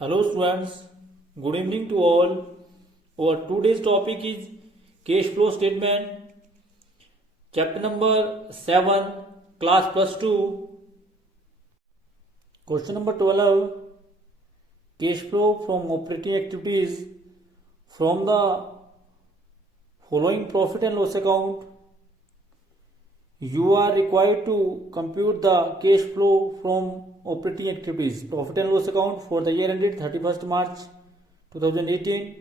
Hello students, good evening to all. Our today's topic is cash flow statement, chapter number 7, class plus 2. Question number 12, cash flow from operating activities from the following profit and loss account. You are required to compute the cash flow from operating activities, profit and loss account for the year ended 31st March 2018.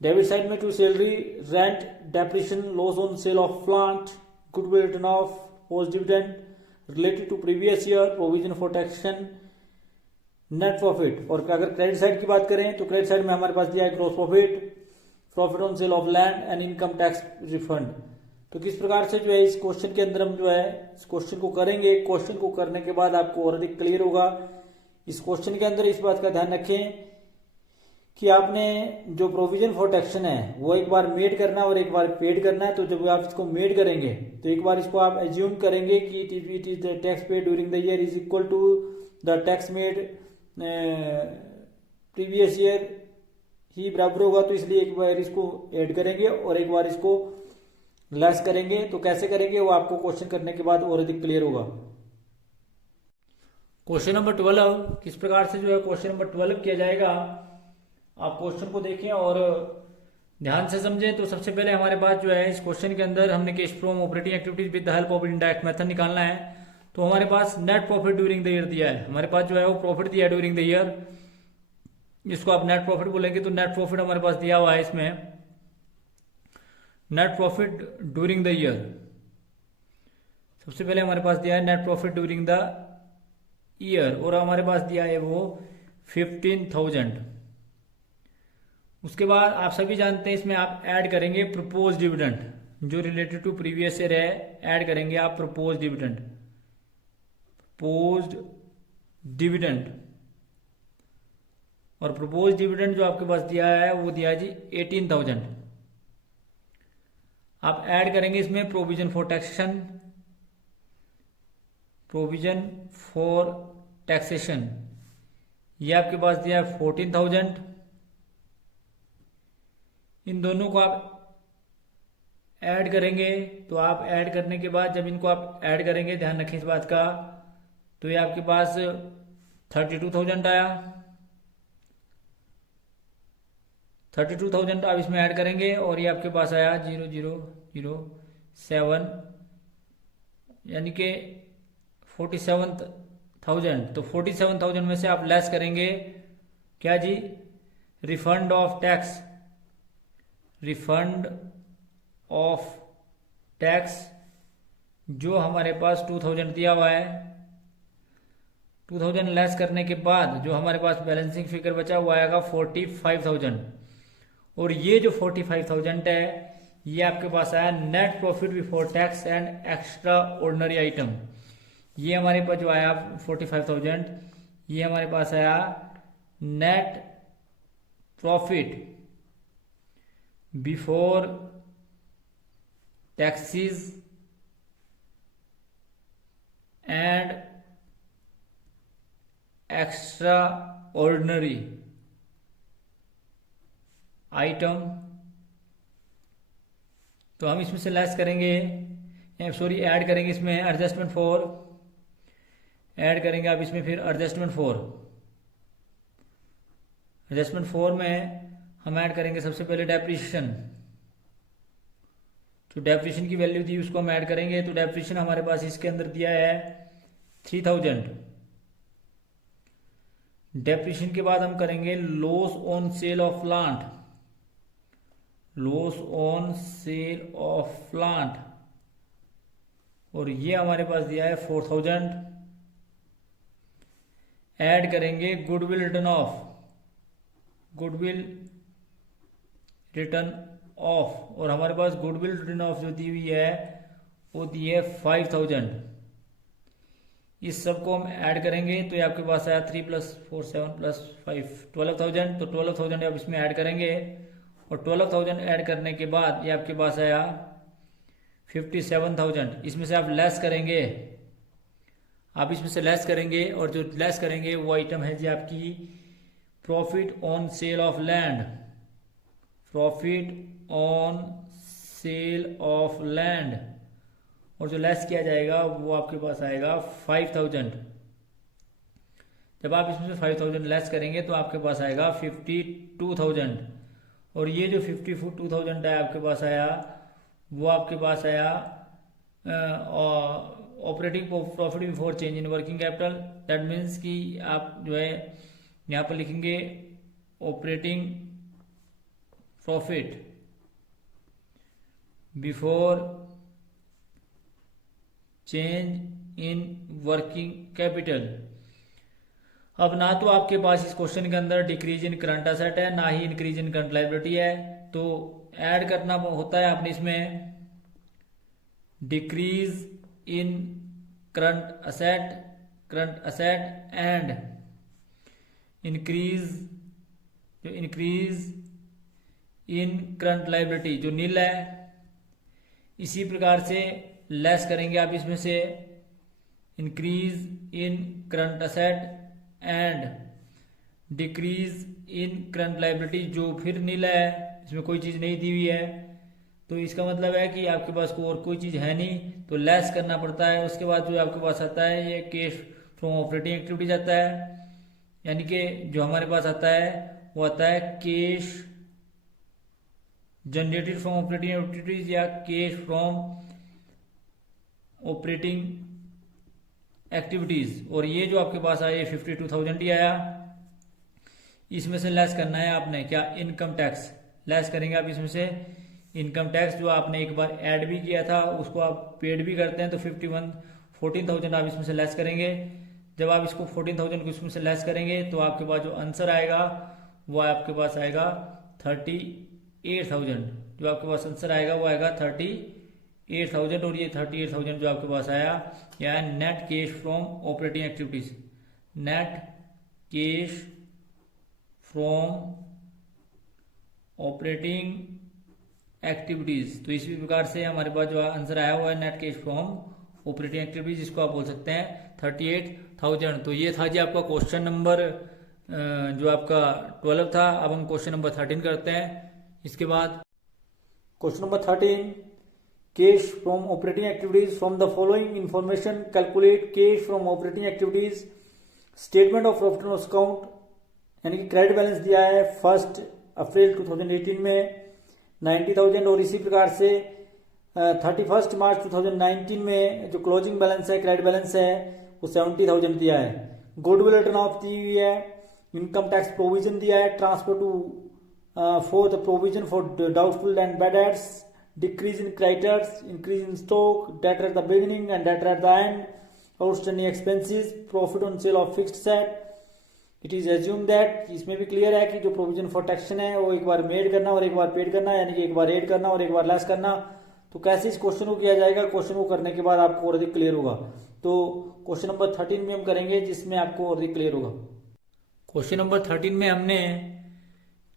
Debit side में to salary, rent, depreciation, loss on sale of plant, goodwill written off, post dividend related to previous year, provision for taxation, net profit. और अगर credit side की बात करें तो credit side में हमारे पास दिया है gross profit, profit on sale of land and income tax refund. तो किस प्रकार से जो है इस क्वेश्चन के अंदर हम जो है इस क्वेश्चन को करेंगे. क्वेश्चन को करने के बाद आपको और अधिक क्लियर होगा. इस क्वेश्चन के अंदर इस बात का ध्यान रखें कि आपने जो प्रोविजन फॉर टैक्सेशन है वो एक बार मेड करना है और एक बार पेड करना है. तो जब आप इसको मेड करेंगे तो एक बार इसको आप एज्यूम करेंगे कि it is the tax paid during the year is equal to the tax made previous year ही बराबर होगा. तो इसलिए एक बार इसको ऐड करेंगे और एक बार इसको लेस करेंगे. तो कैसे करेंगे वो आपको क्वेश्चन करने के बाद और अधिक क्लियर होगा. क्वेश्चन नंबर 12 किस प्रकार से जो है क्वेश्चन नंबर 12 किया जाएगा. आप क्वेश्चन को देखें और ध्यान से समझें. तो सबसे पहले हमारे पास जो है इस क्वेश्चन के अंदर हमने cash from operating activities with the help of indirect method निकालना है. तो हमारे पास net profit during the year दिया है. हमारे पास जो है वो प्रॉफिट दिया है ड्यूरिंग द ईयर. इसको आप नेट प्रॉफिट बोलेंगे. तो नेट प्रॉफिट हमारे पास दिया हुआ है इसमें net profit during the year. सबसे पहले हमारे पास दिया है net profit during the year और हमारे पास दिया है वो 15,000. उसके बाद आप सभी जानते हैं इसमें आप ऐड करेंगे प्रपोज डिविडेंड जो रिलेटेड टू प्रीवियस ईयर है. ऐड करेंगे आप प्रपोज डिविडेंड, प्रपोज्ड डिविडेंड. और प्रपोज डिविडेंड जो आपके पास दिया है वो दिया है जी 18,000. आप ऐड करेंगे इसमें provision for taxation, provision for taxation ये आपके पास दिया है 14,000. इन दोनों को आप ऐड करेंगे. तो आप ऐड करने के बाद जब इनको आप ऐड करेंगे, ध्यान रखें इस बात का, तो ये आपके पास 32,000 आया. 32,000 आप इसमें ऐड करेंगे और ये आपके पास आया 0,007 यानी कि 47,000. तो 47,000 में से आप लेस करेंगे क्या जी, refund of tax, refund of tax जो हमारे पास 2,000 दिया हुआ है. 2,000 लेस करने के बाद जो हमारे पास बैलेंसिंग फिगर बचा हुआ आएगा 45,000. और ये जो 45,000 है ये आपके पास आया net profit before tax and extra ordinary item. ये हमारे पास जो आया 45,000 ये हमारे पास आया net profit before taxes and extra ordinary item. तो हम इसमें से लेस करेंगे, सॉरी ऐड करेंगे इसमें एडजस्टमेंट फॉर, ऐड करेंगे आप इसमें फिर एडजस्टमेंट फॉर. एडजस्टमेंट फॉर में हम ऐड करेंगे सबसे पहले डेप्रिसिएशन. तो डेप्रिसिएशन की वैल्यू थी उसको हम ऐड करेंगे. तो डेप्रिसिएशन हमारे पास इसके अंदर दिया है 3,000. डेप्रिसिएशन के बाद हम करेंगे loss on sale of plant, loss on sale of plant और ये हमारे पास दिया है 4,000. ऐड करेंगे goodwill return of, goodwill return of और हमारे पास गुडविल रिटर्न ऑफ जो दी हुई है वो दी है 5,000. इस सब को हम ऐड करेंगे तो ये आपके पास आया 3 + 4 7 + 5 12,000. तो 12,000 आप इसमें ऐड करेंगे और 12,000 ऐड करने के बाद ये आपके पास आया 57,000. इसमें से आप लेस करेंगे, आप इसमें से लेस करेंगे और जो लेस करेंगे वो आइटम है जी आपकी profit on sale of land, profit on sale of land, और जो लेस किया जाएगा वो आपके पास आएगा 5000। जब आप इसमें से 5000 लेस करेंगे तो आपके पास आएगा 52,000, और ये जो 52,000 है आपके पास आया, वो आपके पास आया operating profit before change in working capital. That means कि आप जो है यहाँ पर लिखेंगे operating profit before change in working capital. अब ना तो आपके पास इस क्वेश्चन के अंदर डिक्रीज इन करंट एसेट है, ना ही इंक्रीज इन करंट लायबिलिटी है, तो ऐड करना होता है आपने इसमें decrease in current asset and increase in current liability जो नील है। इसी प्रकार से लेस करेंगे आप इसमें से increase in current asset and decrease in current liability जो फिर नीला है, इसमें कोई चीज़ नहीं दी हुई है, तो इसका मतलब है कि आपके पास और कोई चीज़ है नहीं, तो लेस करना पड़ता है। उसके बाद जो आपके पास आता है ये कैश फ्रॉम ऑपरेटिंग एक्टिविटीज आता है, यानी कि जो हमारे पास आता है वो आता है cash generated from operating activities या कैश फ्रॉम ऑपरेटिंग एक्टिविटीज। और ये जो आपके पास आया 52,000 ही आया। इसमें से लेस करना है आपने क्या, इनकम टैक्स लेस करेंगे आप इसमें से इनकम टैक्स जो आपने एक बार ऐड भी किया था उसको आप पेड भी करते हैं, तो 14,000 आप इसमें से लेस करेंगे। जब आप इसको 14,000 को इसमें से लेस करेंगे तो आपके पास जो आंसर आएगा वो आपके पास आएगा 38,000। जो आपके पास आंसर आएगा वो आएगा 38,000, और ये 38,000 जो आपके पास आया यह net cash from operating activities, net cash from operating activities. तो इसी प्रकार से हमारे पास जो आंसर आया हुआ है net cash from operating activities, जिसको आप बोल सकते हैं 38,000। तो ये था जी आपका क्वेश्चन नंबर जो आपका 12 था। अब हम क्वेश्चन नंबर 13 करते हैं। इसके बाद question number 13, cash from operating activities from the following information calculate cash from operating activities. Statement of profit and loss account, यानी कि क्रेडिट बैलेंस दिया है 1 अप्रैल 2018 में 90,000, और इसी प्रकार से 31 मार्च 2019 में जो क्लोजिंग बैलेंस है, क्रेडिट बैलेंस है, वो 70,000 दिया है। गुडविल रिटर्न ऑफ दी हुई है, इनकम टैक्स प्रोविजन दिया है, transfer to for the provision for doubtful and bad debts, decrease in creditors, increase in stock, debtor at the beginning and debtor at the end, outstanding expenses, profit on sale of fixed set. It is assume that, इसमें भी clear है कि जो provision for taxation है वो एक बार made करना और एक बार पेड करना, यानी कि एक बार एड करना और एक बार लेस करना। तो कैसे इस क्वेश्चन को किया जाएगा, क्वेश्चन को करने के बाद आपको और अधिक क्लियर होगा। तो क्वेश्चन नंबर 13 में हम करेंगे, जिसमें आपको और अधिक क्लियर होगा। क्वेश्चन नंबर 13 में हमने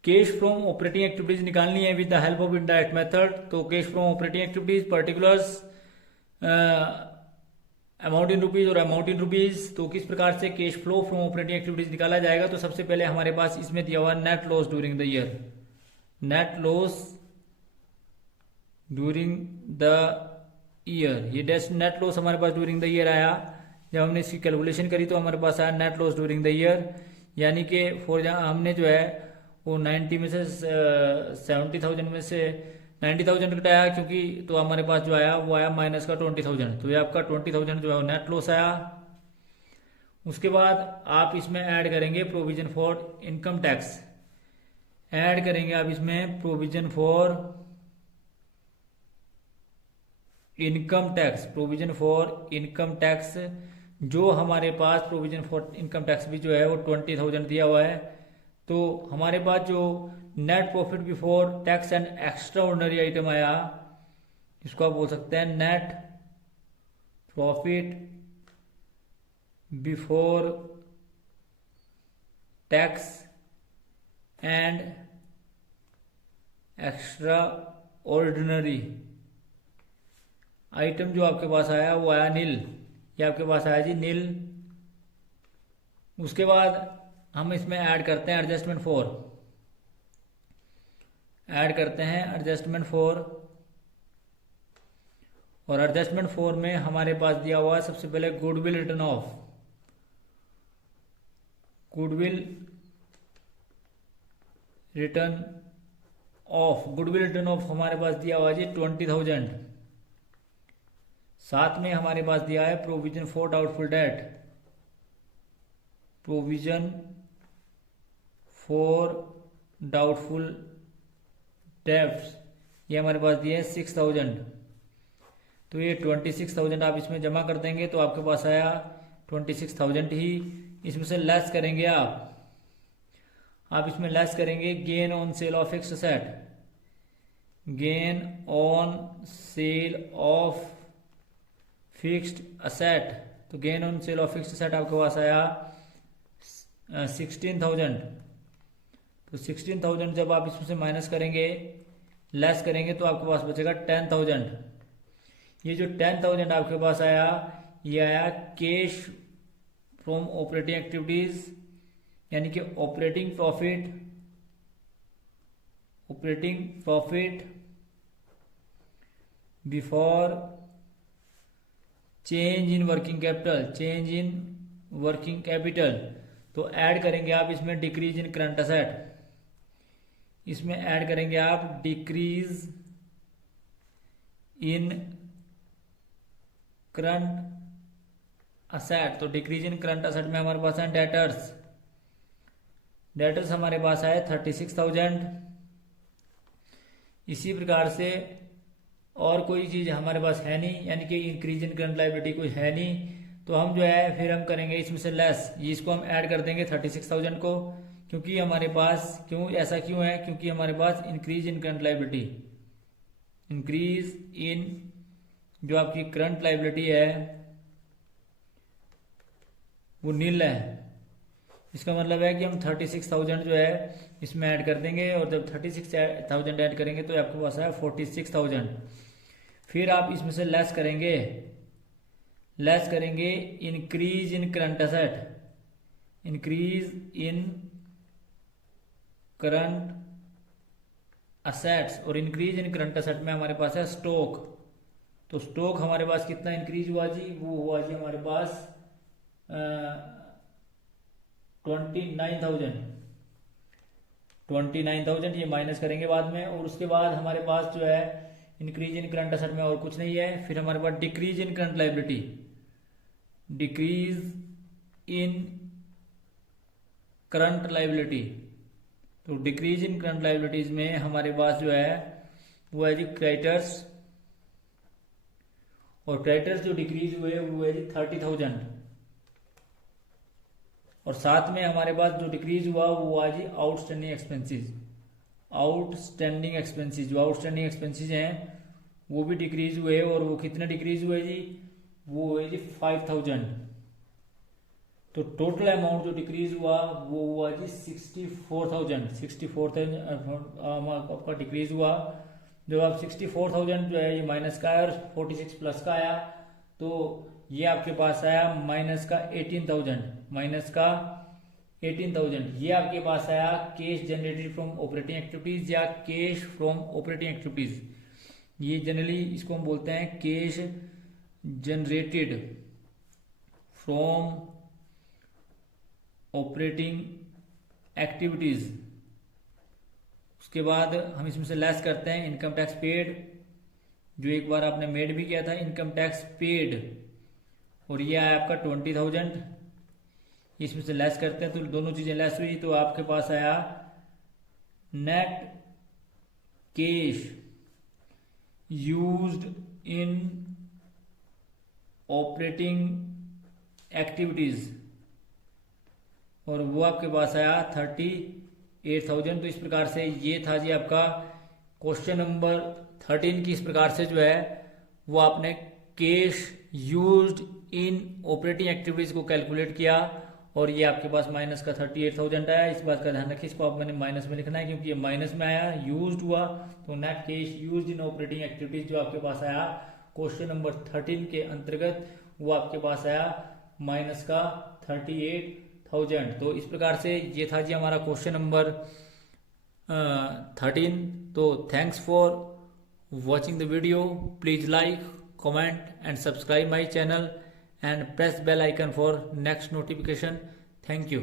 कैश फ्रॉम ऑपरेटिंग एक्टिविटीज निकालनी है with the help of indirect method. तो cash from operating activities particulars, amount in rupees और अमाउंट इन रुपीज। तो किस प्रकार से cash flow from operating activities निकाला जाएगा, तो सबसे पहले हमारे पास इसमें दिया हुआ net loss during the year, net loss during the year. ये नेट लॉस हमारे पास ड्यूरिंग द ईयर आया। जब हमने इसकी कैलकुलेशन करी तो हमारे पास आया net loss during the year, यानी कि हमने जो है वो 90 में से 70,000 में से 90,000 घटाया, क्योंकि तो हमारे पास जो आया वो आया माइनस का 20,000। तो ये आपका 20,000 जो है नेट लॉस आया। उसके बाद आप इसमें ऐड करेंगे provision for income tax, add करेंगे आप इसमें provision for income tax, provision for income tax. जो हमारे पास प्रोविजन फॉर इनकम टैक्स भी जो है वो 20,000 दिया हुआ है। तो हमारे पास जो net profit before tax and extra ordinary item आया, इसको आप बोल सकते हैं net profit before tax and extra ordinary item. जो आपके पास आया वो आया नील, ये आपके पास आया जी नील। उसके बाद हम इसमें ऐड करते हैं एडजस्टमेंट फॉर, ऐड करते हैं एडजस्टमेंट फॉर, और एडजस्टमेंट फॉर में हमारे पास दिया हुआ है सबसे पहले goodwill return of, goodwill return of, goodwill return of हमारे पास दिया हुआ है जी 20,000। साथ में हमारे पास दिया है provision for doubtful debt, provision for doubtful debts, ये हमारे पास दिए 6,000। तो ये 26,000 आप इसमें जमा कर देंगे तो आपके पास आया 26,000 ही। इसमें से लेस करेंगे आप इसमें लेस करेंगे gain on sale of fixed asset, gain on sale of fixed asset. तो gain on sale of fixed asset आपके पास आया 16,000। तो 16,000 जब आप इसमें से माइनस करेंगे, लेस करेंगे तो आपके पास बचेगा 10,000। ये जो 10,000 आपके पास आया, ये आया कैश फ्रॉम ऑपरेटिंग एक्टिविटीज, यानी कि operating profit before change in working capital. तो ऐड करेंगे आप इसमें डिक्रीज इन करंट असेट, इसमें ऐड करेंगे आप डिक्रीज इन करंट असेट। तो डिक्रीज इन करंट असेट में हमारे पास है डेटर्स, डेटर्स हमारे पास आए 36,000। इसी प्रकार से और कोई चीज हमारे पास है नहीं, यानी कि इंक्रीज इन करंट लायबिलिटी कोई है नहीं, तो हम जो है फिर हम करेंगे इसमें से लेस, इसको हम ऐड कर देंगे 36,000 को, क्योंकि हमारे पास ऐसा क्यों है, क्योंकि हमारे पास increase in current liability, increase in जो आपकी करंट लायबिलिटी है वो नील है। इसका मतलब है कि हम 36,000 जो है इसमें ऐड कर देंगे, और जब 36,000 ऐड करेंगे तो आपके पास है 46,000। फिर आप इसमें से लेस करेंगे increase in current asset, increase in current assets, और इंक्रीज इन करंट असेट में हमारे पास है स्टॉक। तो स्टॉक हमारे पास कितना इंक्रीज हुआ जी, वो हुआ जी हमारे पास 29,000, ये माइनस करेंगे बाद में। और उसके बाद हमारे पास जो है इंक्रीज इन करंट असेट में और कुछ नहीं है। फिर हमारे पास decrease in current liability, decrease in current liability. तो डिक्रीज इन करंट लायबिलिटीज में हमारे पास जो है वो है जी क्रेडिटर्स, और क्रेडिटर्स जो डिक्रीज हुए वो है जी 30,000। और साथ में हमारे पास जो डिक्रीज हुआ वो हुआ जी आउटस्टैंडिंग एक्सपेंसेस, जो आउटस्टैंडिंग एक्सपेंसेस हैं वो भी डिक्रीज हुए, और वो कितने डिक्रीज हुए जी, वो हुए जी 5,000। तो टोटल अमाउंट जो डिक्रीज हुआ वो हुआ जी 64,000 आपका डिक्रीज हुआ। जब आप 64,000 जो है ये माइनस का है और 46 प्लस का आया, तो ये आपके पास आया माइनस का 18,000, ये आपके पास आया cash generated from operating activities या कैश फ्रॉम ऑपरेटिंग एक्टिविटीज। ये जनरली इसको हम बोलते हैं cash generated from operating activities. उसके बाद हम इसमें से लेस करते हैं इनकम टैक्स पेड, जो एक बार आपने मेड भी किया था, इनकम टैक्स पेड, और ये आया आपका 20,000। इसमें से लेस करते हैं तो दोनों चीजें लेस हुई, तो आपके पास आया net cash used in operating activities, और वो आपके पास आया 38,000। तो इस प्रकार से ये था जी आपका क्वेश्चन नंबर 13 की। इस प्रकार से जो है वो आपने cash used in operating activities को कैलकुलेट किया, और ये आपके पास माइनस का 38,000 आया। इस बात का ध्यान रखिए, इसको आप मैंने माइनस में लिखना है क्योंकि ये माइनस में आया, यूज्ड हुआ। तो net cash used in operating activities जो आपके पास आया क्वेश्चन नंबर 13 के अंतर्गत, वो आपके पास आया माइनस का 38,000। 1000। तो इस प्रकार से ये था जी हमारा क्वेश्चन नंबर 13। तो thanks for watching the video. Please like, comment and subscribe my channel and press bell icon for next notification. Thank you.